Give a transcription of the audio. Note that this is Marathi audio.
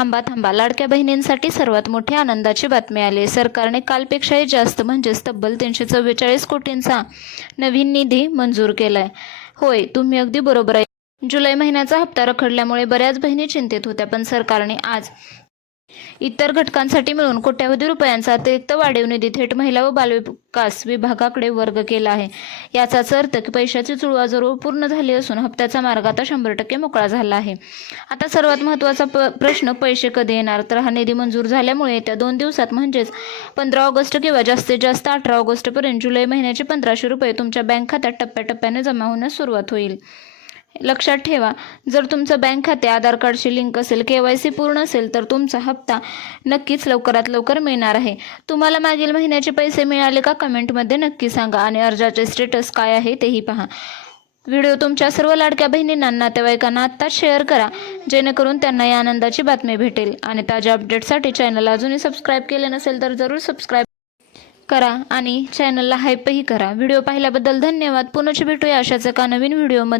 थांबा थांबा, लाडक्या बहिणींसाठी सर्वात मोठी आनंदाची बातमी आली. सरकारने कालपेक्षाही जास्त म्हणजेच तब्बल 344 कोटींचा नवीन निधी मंजूर केलाय. होय, तुम्ही अगदी बरोबर आहे. जुलै महिन्याचा हप्ता रखडल्यामुळे बऱ्याच बहिणी चिंतेत होत्या, पण सरकारने आज इतर घटकांसाठी मिळून कोट्यवधी रुपयांचा अतिरिक्त वाढीव निधी थेट महिला व बालविकास विभागाकडे वर्ग केला आहे. याचाच अर्थ की पैशाची जुळवाजुळव पूर्ण झाली असून हप्त्याचा मार्ग आता 100% मोकळा झाला आहे. आता सर्वात महत्त्वाचा प्रश्न, पैसे कधी येणार? तर हा निधी मंजूर झाल्यामुळे येत्या 2 दिवसात म्हणजेच 15 ऑगस्ट किंवा जास्तीत जास्त 18 ऑगस्टपर्यंत जुलै महिन्याचे 1500 रुपये तुमच्या बँक खात्यात टप्प्याटप्प्याने जमा होण्यास सुरुवात होईल. लक्षात ठेवा, जर तुमचं बँक खाते आधार कार्डशी लिंक असेल, KYC पूर्ण असेल तर तुमचा हप्ता नक्कीच लवकरात लवकर मिळणार आहे. तुम्हाला मागील महिन्याचे पैसे मिळाले का? कमेंटमध्ये नक्की सांगा आणि अर्जाचे स्टेटस काय आहे तेही पहा. व्हिडिओ तुमच्या सर्व लाडक्या बहिणींना, नातेवाईकांना आत्ताच शेअर करा, जेणेकरून त्यांना या आनंदाची बातमी भेटेल. आणि ताज्या अपडेटसाठी चॅनलला अजूनही सबस्क्राईब केले नसेल तर जरूर सबस्क्राईब करा आणि चॅनलला हाईपही करा. व्हिडिओ पाहिल्याबद्दल धन्यवाद. पुन्हा भेटूया अशाच एका नवीन व्हिडिओमध्ये.